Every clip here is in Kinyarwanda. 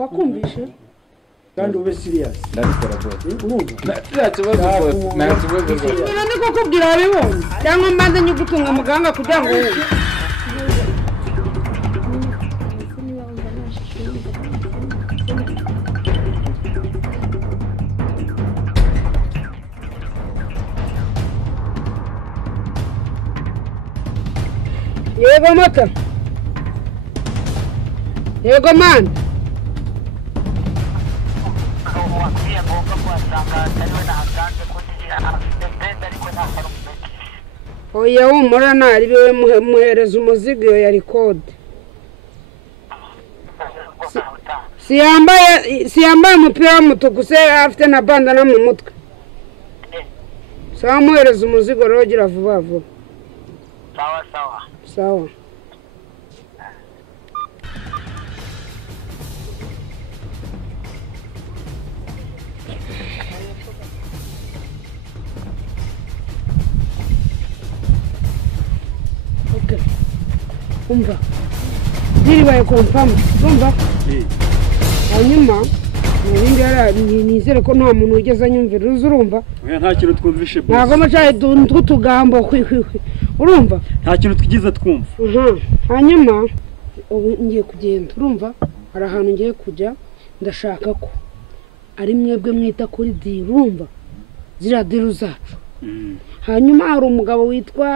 wakumvishe kandi ube serious ndabikora boss urumva nta kibazo boss nta kibazo boss none ko kubwira wabibonye cyangwa mbanze nyugutunga muganga kugira ngo yego mata yego man oya humura nari biwe muhereza umuzigo ya record siyambaye umupira w'umutuku se afite na bandana mu mutwe sawa muhereza umuzigo rero gira vuba vuba sawa okay umva diribaye confirm umva hanyuma nizere ko nta muntu ugeze anyumvira urumva nta kintu twumvishe boss ntago macaye tutugambo urumva nta kintu twigize twumva hanyuma ngiye kugenda urumva hari ahantu ngiye kujya ndashaka ko ari mwebwe mwita kuri di urumva zira diru zacu hanyuma hari umugabo witwa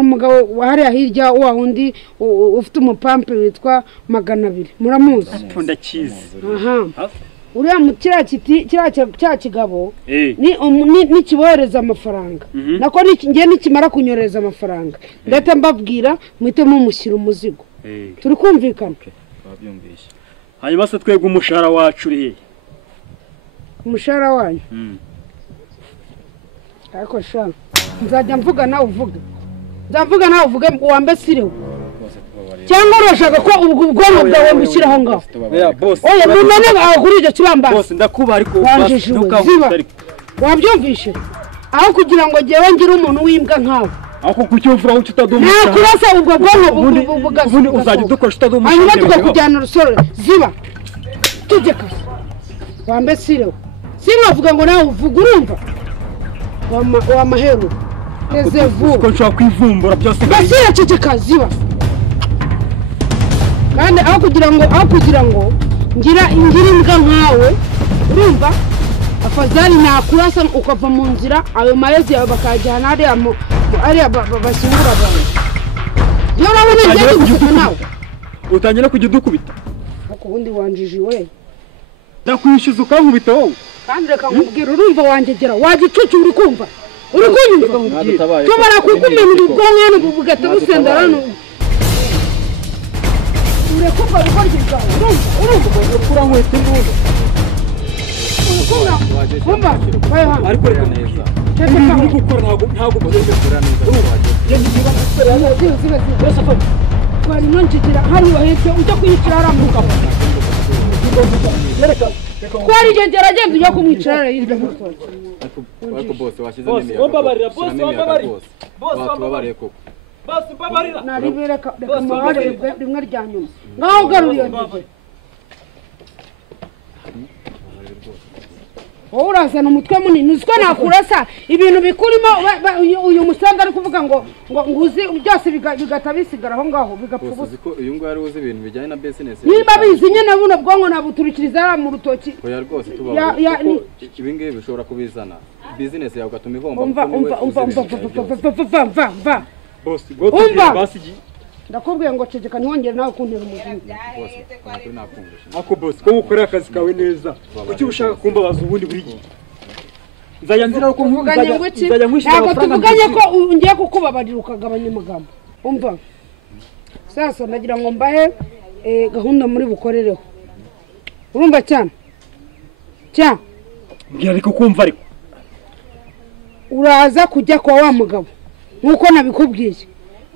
umugabo hariya hirya wa wundi ufite umupampe witwa 200 muramuzi ndakizi uriya mu kiriya kigabo ni kibohereza amafaranga nako ngiye nikimara kunyoreza amafaranga ndahita mbabwira muhite mumushyira umuzigo turi kumvikana hanyuma se twebwe umushahara wacu uri hehe umushahara wanyu ariko sha nzajya mvuga nawe uvuge nzavuga nawe uvuge wambe sireho cyangwa urashaka ko ubwonko bwawe bushyiraho ngaho oya none kuri icyo kibamba bose ndakuba ariko wabyumvishe aho kugira ngo ngewe ngire umuntu w'imbwa nkawe aho kucyumvira aho tutadoma nta kurasa ubwo bwonko ubundi uzajya dukoresha utadoma hanyuma tukakujyana urusoro ziba tujyeka wambe sireho sinkavuga ngo nawe uvuga urumva wa mahero rezevu ko nshobora kwivumbura byose basira ceceka ziba kandi aho kugira ngo ngira imbwa nkawe urumva afazali nakurasa ukava mu nzira ayo mayezi yawe bakajyana ariya bashyingura abantu iyo urabona ngiye gusuka nawe utangira kujya udukubita ariko ubundi wanjiji we ndakwishyuza ukankubita wowe kandi reka nkubwira urumva wangegera wagicucu uri kumva uri kunyumva tubara kukumena ubwonko bugata busendera no urekumva bikorwa urumva ukura nkweto imbuga kumva ariko reka neza uri gukora ntabwo byegera neza twari nonjegera hari wahetse ujya kuyicira aramuka twari jengera agenda ujya kumwicara hirya mu rutoki ariko boss washyize n'imiyaga boss wababariye koko boss babarira naribireka mabare rimwe rya nyuma ngaho garuriye ndege wowe urazana umutwe munini uziko nakurasa ibintu bikurimo uyu musanga ari kuvuga ngo nguzi byose bigata bisigara aho ngaho bigapfubuza uziko uyu ngo yari uzi ibintu bijyanye na business niba bizi nyene buno bwonko nabuturikiriza mu rutoki oya rwose ibi ngibi bishobora kubizana business yawe ugatuma ihomba boss gotugira basigi ndakubwiye ngo ceceka ntihongere nawe kuntera umuzingi ako boss ko ukorera akazi kawe neza kuki ushaka kumbabaza ubundi buri gihe nzajya nzira ko mvuganye ngwiki ntabwo tuvuganye ko ngiye kukubabarira ukagabanya amagambo umva sasa ndagira ngo mbahe gahunda muri bukorereho urumva cyane mbwira ariko kumva ariko uraza kujya kwa wa mugabo nkuko nabikubwiye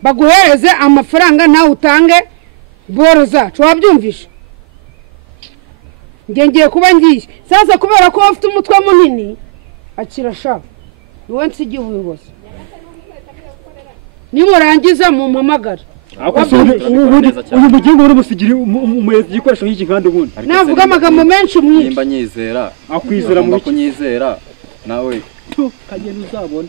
baguhereze amafaranga nawe utange boro zacu wabyumvisha ngiye kuba ngiye sasa kubera ko afite umutwe munini akira sha niwe nsigiye ubuyobozi nimurangiza mu mpamagara uyu mugingo uri musigiri umuheza igikoresho nk'iki kandi ubundi navuga amagambo menshi mwinshi nimba nyizera akwizera mu kunyizera nawe kagenda uzabona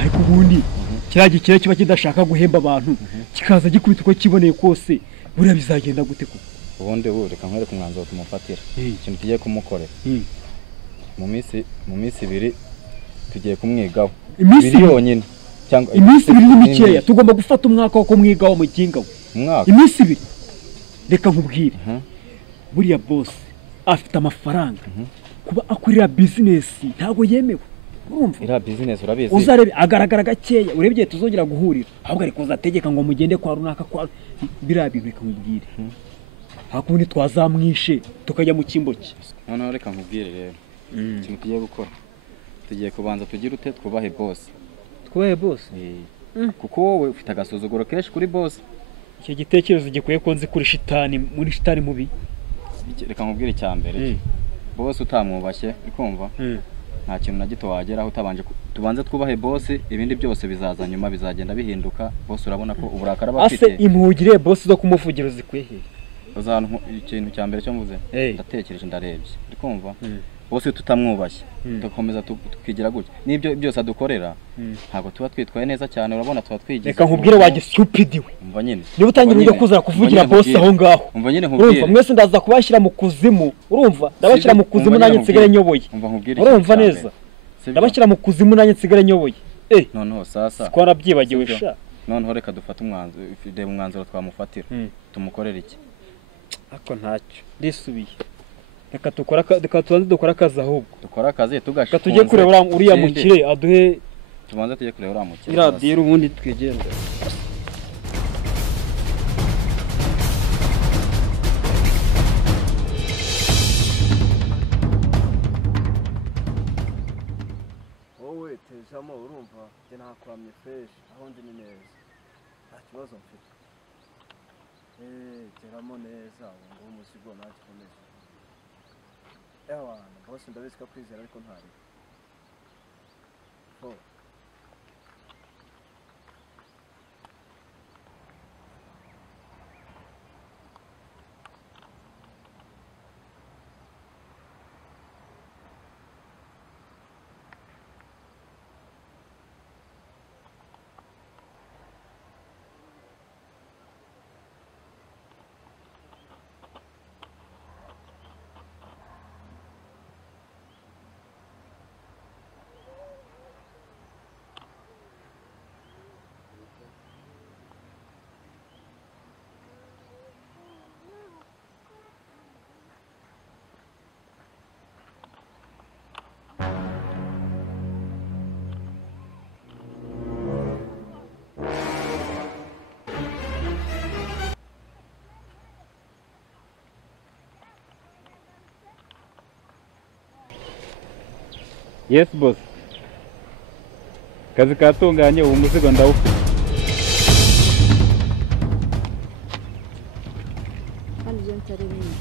ariko ubundi kiriya gikire kiba kidashaka guhemba abantu kikaza gikubita uko kiboneye kose buriya bizagenda gute ko ubundi reka nkwereke umwanzuro tumufatira ikintu tugiye kumukorera mu minsi 2 tugiye kumwigaho iminsi yonyine cyangwa iminsi 2 ni mikeya tugomba gufata umwaka wo kumwigaho mu kingawe umwaka iminsi 2 reka nkubwire buriya boss afite amafaranga kuba akorera business ntago yemewe urumva ira business urabizi uzarebe agaragara gakeya urebye tuzongera guhurira ahubwo ariko uzategeka ngo mugende kwa runaka kwa biriya bintu reka nkubwire hakundi twazamwishe tukajya mu kimbo cye noneho reka nkubwire rero ikintu tugiye gukora tugiye kubanza tugira ute twubahe boss kuko wowe ufite agasuzuguro kenshi kuri boss icyo gitekerezo gikuye ko nzi kuri shitani muri shitani mubi reka nkubwire icyambere boss utamwubashye ukumva nta kintu na gito wageraho utabanje tubanze twubahe boss ibindi byose bizaza nyuma bizagenda bihinduka boss urabona ko uburakara bafite ase imugire boss zo kumuvugira zikwiye uzantu ikintu cyambere cyo mvuze ndatekereje ndarebye ukumva boss tutamwubashye tukomeza tukigira gutya nibyo byose adukorera ntago tuba twitwaye neza cyane urabona tuba twigize reka nkubwire waje stupid we umva nyine niba utangira ujya kuza kuvugira boss aho ngaho umva nyine nkubwire urumva mwese ndaza kubashyira mu kuzimu urumva ndabashyira mu kuzimu nanjye nsigare nyoboye urumva neza ndabashyira mu kuzimu nanjye nsigare nyoboye noneho sasa ko narabyibagiwe sha noneho reka dufate umwanzuro twamufatira tumukorera iki ako ntacyo risubiye reka tubanze dukora akazi ahubwo dukora akazi reka tujye kureba uriya mukire aduhe tubanze tujye kureba uriya mukire iradiyo ubundi twigende wowe tejamo urumva njye nakwamye fresh aho ndi ni neza nta kibazo mfite geramo neza ngo umuzigo nagikomeze ewana bose ndabizi ko kwizera ariko ntari Yes boss. Kazi katunganye uwo muzigo ndawufite. Kandi je ntari nini.